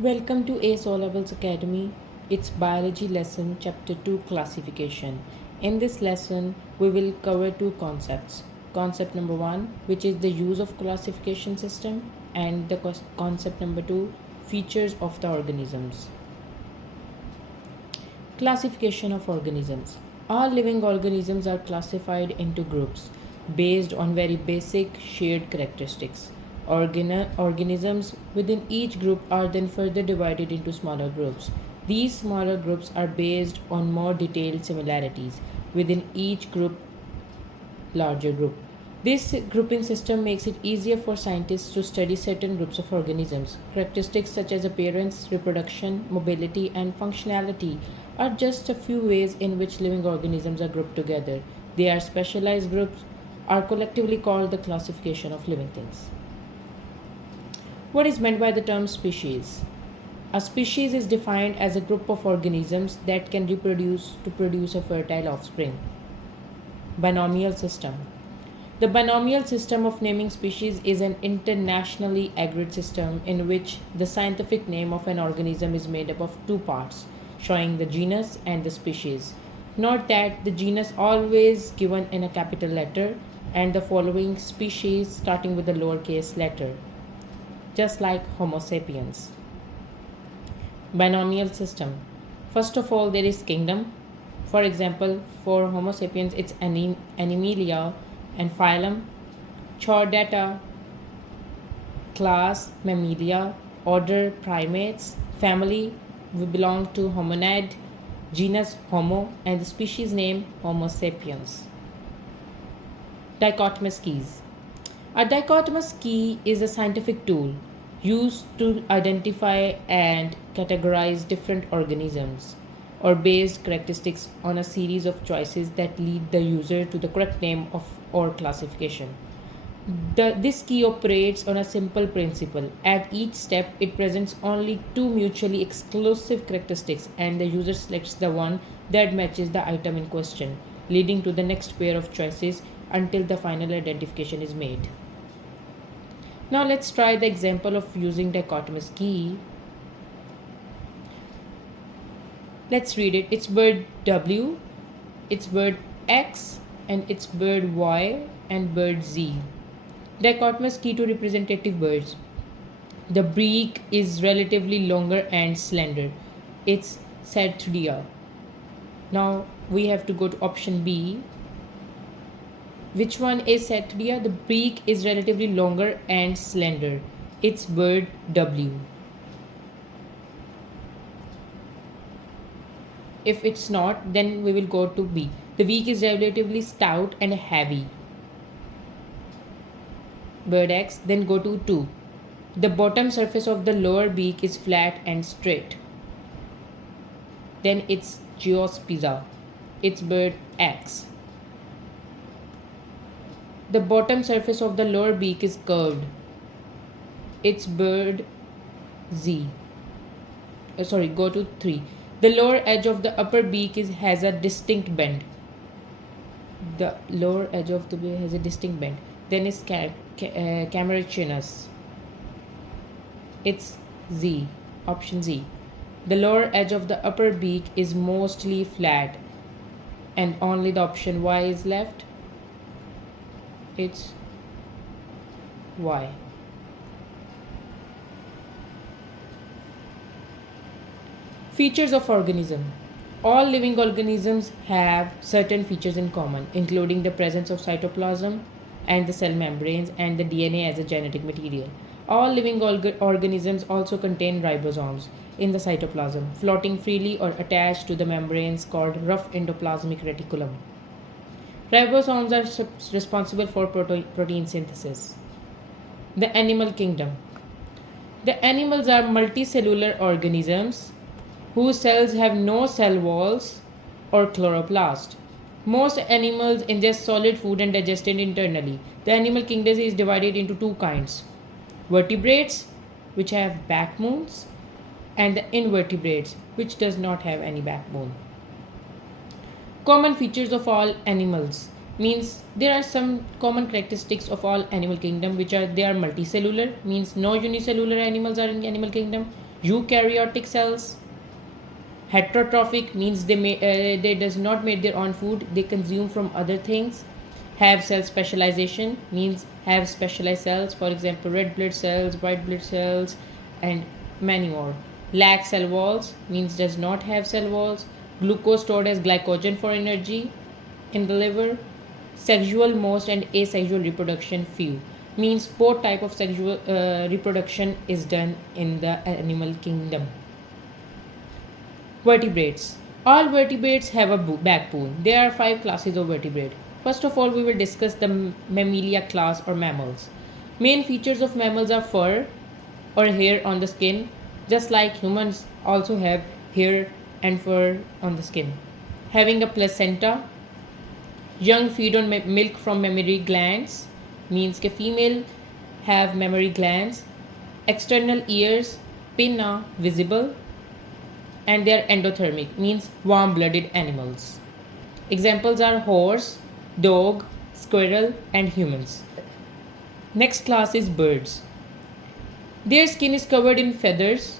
Welcome to A Syllabus Academy. It's Biology Lesson Chapter 2 Classification. In this lesson, we will cover two concepts. Concept number 1, which is the use of classification system, and the concept number 2, features of the organisms. Classification of organisms. All living organisms are classified into groups based on very basic shared characteristics. Organisms within each group are then further divided into smaller groups. These smaller groups are based on more detailed similarities within each larger group. This grouping system makes it easier for scientists to study certain groups of organisms. Characteristics such as appearance, reproduction, mobility, and functionality are just a few ways in which living organisms are grouped together. They are specialized groups, are collectively called the classification of living things. What is meant by the term species? A species is defined as a group of organisms that can reproduce to produce a fertile offspring. Binomial system. The binomial system of naming species is an internationally agreed system in which the scientific name of an organism is made up of two parts, showing the genus and the species. Note that the genus always given in a capital letter and the following species starting with the lowercase letter, just like Homo sapiens. Binomial system. First of all, there is kingdom. For example, for Homo sapiens, it's Animalia, and phylum, Chordata, class, Mammalia, order, primates, family, we belong to Hominid, genus Homo, and the species name Homo sapiens. Dichotomous keys. A dichotomous key is a scientific tool used to identify and categorize different organisms or based characteristics on a series of choices that lead the user to the correct name of or classification. This key operates on a simple principle. At each step, it presents only two mutually exclusive characteristics, and the user selects the one that matches the item in question, leading to the next pair of choices until the final identification is made. Now let's try the example of using dichotomous key. Let's read it. It's bird W, it's bird X, and it's bird Y and bird Z. Dichotomous key to representative birds. The beak is relatively longer and slender. It's Certridia. Now we have to go to option B. Which one is Certridia? The beak is relatively longer and slender. It's bird W. If it's not, then we will go to B. The beak is relatively stout and heavy. Bird X, then go to 2. The bottom surface of the lower beak is flat and straight. Then it's Geospiza. It's bird X. The bottom surface of the lower beak is curved. It's bird Z. Go to 3. The lower edge of the upper beak has a distinct bend. The lower edge of the beak has a distinct bend. Then is Camerichinus. It's Z. Option Z. The lower edge of the upper beak is mostly flat, and only the option Y is left. It's Y. Features of organism. All living organisms have certain features in common, including the presence of cytoplasm and the cell membranes and the DNA as a genetic material. All living organisms also contain ribosomes in the cytoplasm, floating freely or attached to the membranes called rough endoplasmic reticulum. Ribosomes are responsible for protein synthesis. The animal kingdom. The animals are multicellular organisms whose cells have no cell walls or chloroplast. Most animals ingest solid food and digest it internally. The animal kingdom is divided into two kinds: vertebrates, which have backbones, and the invertebrates, which does not have any backbone. Common features of all animals means there are some common characteristics of all animal kingdom, which are they are multicellular, means no unicellular animals are in the animal kingdom. Eukaryotic cells. Heterotrophic means they does not make their own food, they consume from other things. Have cell specialization means have specialized cells, for example red blood cells, white blood cells, and many more. Lack cell walls means does not have cell walls. Glucose stored as glycogen for energy in the liver. Sexual most and asexual reproduction few means both type of sexual reproduction is done in the animal kingdom. Vertebrates. All vertebrates have a backbone. There are 5 classes of vertebrate. First of all, we will discuss the Mammalia class or mammals. Main features of mammals are fur or hair on the skin, just like humans also have hair and fur on the skin. Having a placenta. Young feed on milk from mammary glands, means that female have mammary glands. External ears, pinna visible, and they are endothermic, means warm-blooded animals. Examples are horse, dog, squirrel, and humans. Next class is birds. Their skin is covered in feathers.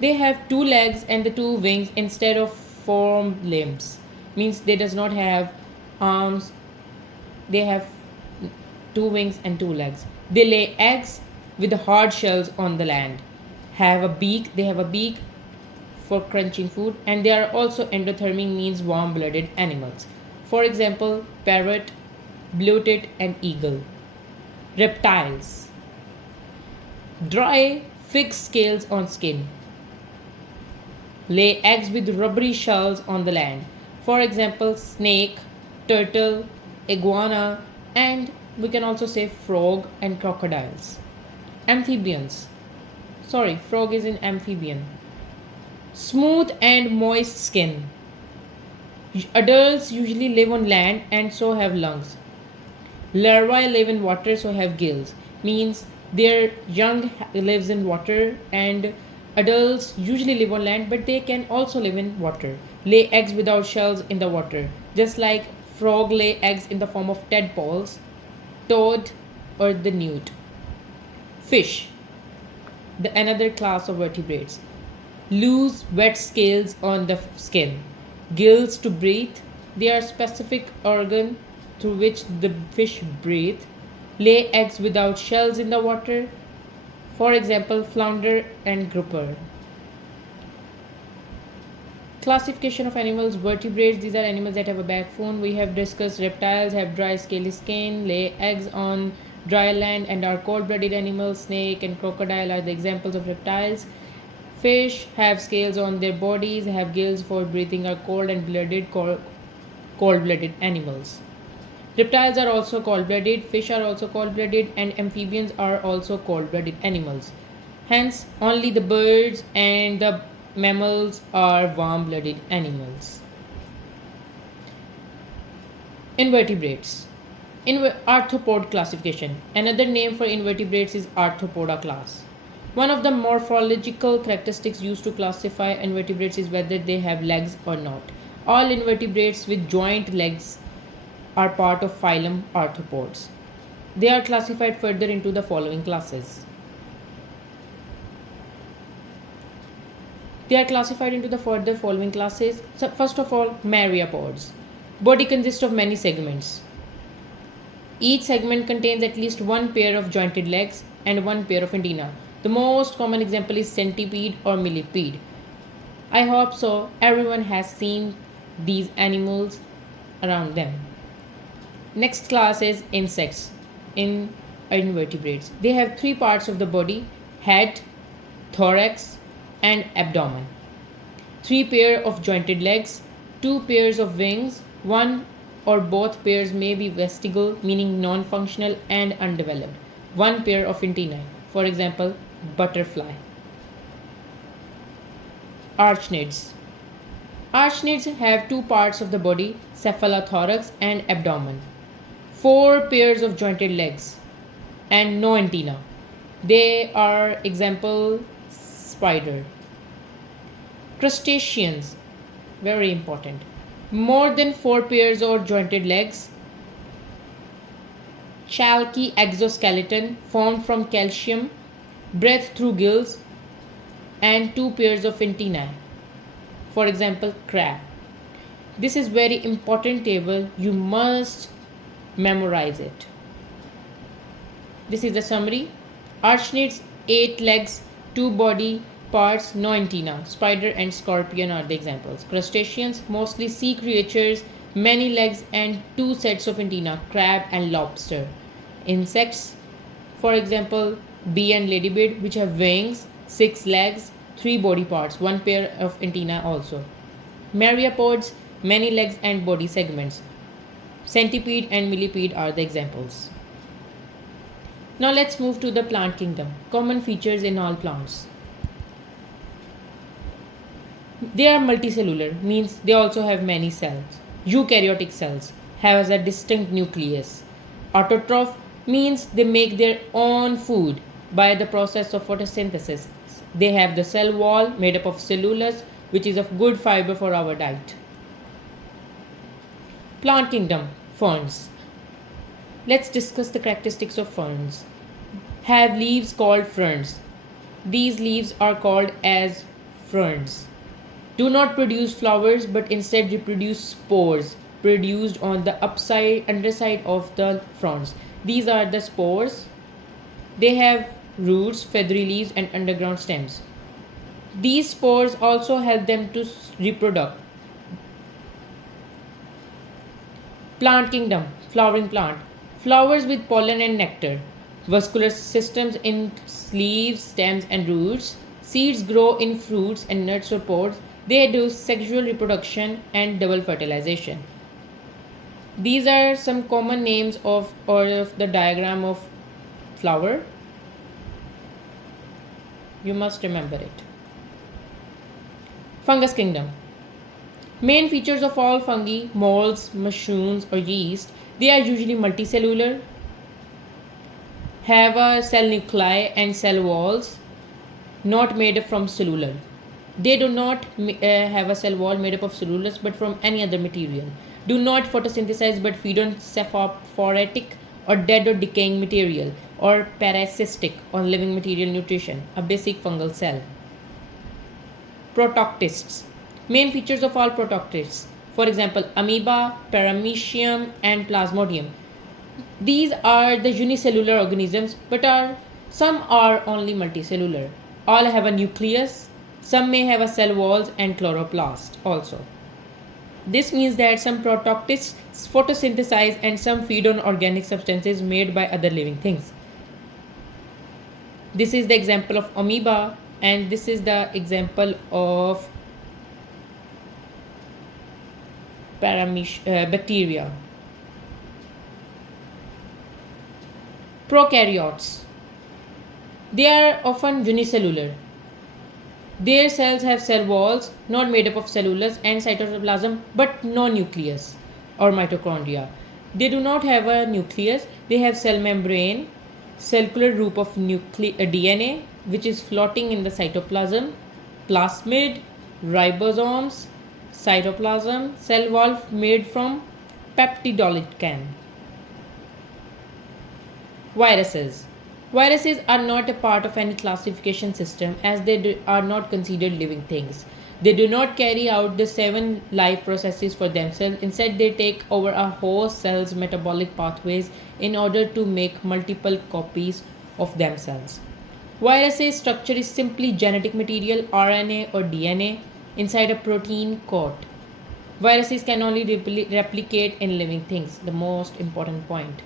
They have 2 legs and the 2 wings instead of 4 limbs, means they does not have arms. They have 2 wings and 2 legs. They lay eggs with hard shells on the land. They have a beak for crunching food, and they are also endothermic, means warm-blooded animals. For example, parrot, blue-tit, and eagle. Reptiles. Dry, fixed scales on skin. Lay eggs with rubbery shells on the land. For example, snake, turtle, iguana, and we can also say frog and crocodiles. Amphibians. Sorry, frog is an amphibian. Smooth and moist skin. Adults usually live on land and so have lungs. Larvae live in water, so have gills, means their young lives in water, and adults usually live on land but they can also live in water. Lay eggs without shells in the water, just like frog lay eggs in the form of tadpoles, toad, or the newt. Fish, another class of vertebrates. Loose, wet scales on the skin. Gills to breathe. They are specific organ through which the fish breathe. Lay eggs without shells in the water. For example, flounder and grouper. Classification of animals. Vertebrates, these are animals that have a backbone. We have discussed reptiles have dry scaly skin, lay eggs on dry land, and are cold-blooded animals. Snake and crocodile are the examples of reptiles. Fish have scales on their bodies, have gills for breathing, are cold-blooded animals. Reptiles are also cold-blooded, fish are also cold-blooded, and amphibians are also cold-blooded animals. Hence, only the birds and the mammals are warm-blooded animals. Invertebrates. Arthropod classification. Another name for invertebrates is Arthropoda class. One of the morphological characteristics used to classify invertebrates is whether they have legs or not. All invertebrates with joint legs are part of phylum Arthropods. They are classified further into the following classes. So, first of all, myriapods. Body consists of many segments. Each segment contains at least 1 pair of jointed legs and 1 pair of antennae. The most common example is centipede or millipede. I hope so everyone has seen these animals around them. Next class is insects in invertebrates. They have 3 parts of the body: head, thorax, and abdomen. 3 pairs of jointed legs, 2 pairs of wings, 1 or both pairs may be vestigial, meaning non-functional and undeveloped. 1 pair of antennae, for example, butterfly. Arachnids. Arachnids have 2 parts of the body, cephalothorax and abdomen. 4 pairs of jointed legs and no antenna. They are example spider. Crustaceans, very important. More than 4 pairs of jointed legs. Chalky exoskeleton formed from calcium. Breath through gills. and 2 pairs of antennae. For example, crab. This is very important table. You must memorize it. This is the summary. Arachnids, 8 legs, 2 body parts, no antenna. Spider and scorpion are the examples. Crustaceans, mostly sea creatures, many legs and 2 sets of antenna, crab and lobster. Insects, for example, bee and ladybird, which have wings, 6 legs, 3 body parts, 1 pair of antenna also. Myriapods, many legs and body segments. Centipede and millipede are the examples. Now let's move to the plant kingdom. Common features in all plants. They are multicellular, means they also have many cells. Eukaryotic cells have a distinct nucleus. Autotroph means they make their own food by the process of photosynthesis. They have the cell wall made up of cellulose, which is of good fiber for our diet. Plant kingdom, ferns. Let's discuss the characteristics of ferns. Have leaves called fronds. These leaves are called as fronds. Do not produce flowers but instead reproduce spores produced on the underside of the fronds. These are the spores. They have roots, feathery leaves and underground stems. These spores also help them to reproduce. Plant kingdom, flowering plant. Flowers with pollen and nectar. Vascular systems in leaves, stems and roots. Seeds grow in fruits and nuts or pods. They do sexual reproduction and double fertilization. These are some common names of the diagram of flower. You must remember it. Fungus kingdom. Main features of all fungi, molds, mushrooms or yeast. They are usually multicellular, have a cell nuclei and cell walls not made from cellular. They do not have a cell wall made up of cellulose but from any other material. Do not photosynthesize but feed on cephalosporetic or dead or decaying material or parasitic on living material nutrition, a basic fungal cell. Protoctists. Main features of all protoctists. For example, amoeba, paramecium and plasmodium. These are the unicellular organisms but some are only multicellular. All have a nucleus. Some may have a cell walls and chloroplast also. This means that some protoctists photosynthesize and some feed on organic substances made by other living things. This is the example of amoeba and this is the example of bacteria. Prokaryotes. They are often unicellular. Their cells have cell walls not made up of cellulose and cytoplasm but no nucleus or mitochondria. They do not have a nucleus. They have cell membrane, circular loop of DNA which is floating in the cytoplasm, plasmid, ribosomes, cytoplasm, cell wall made from peptidoglycan. Viruses. Viruses are not a part of any classification system as they are not considered living things. They do not carry out the 7 life processes for themselves. Instead, they take over a host cell's metabolic pathways in order to make multiple copies of themselves. Viruses' structure is simply genetic material, RNA or DNA, inside a protein coat. Viruses can only replicate in living things, the most important point.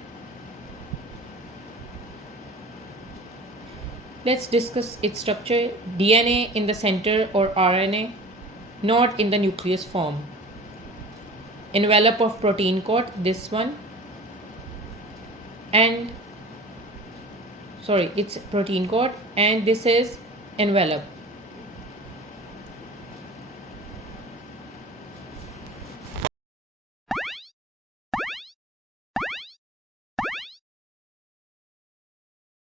Let's discuss its structure. DNA in the center or RNA, not in the nucleus form. Envelope of protein coat, this one. And it's protein coat and this is envelope.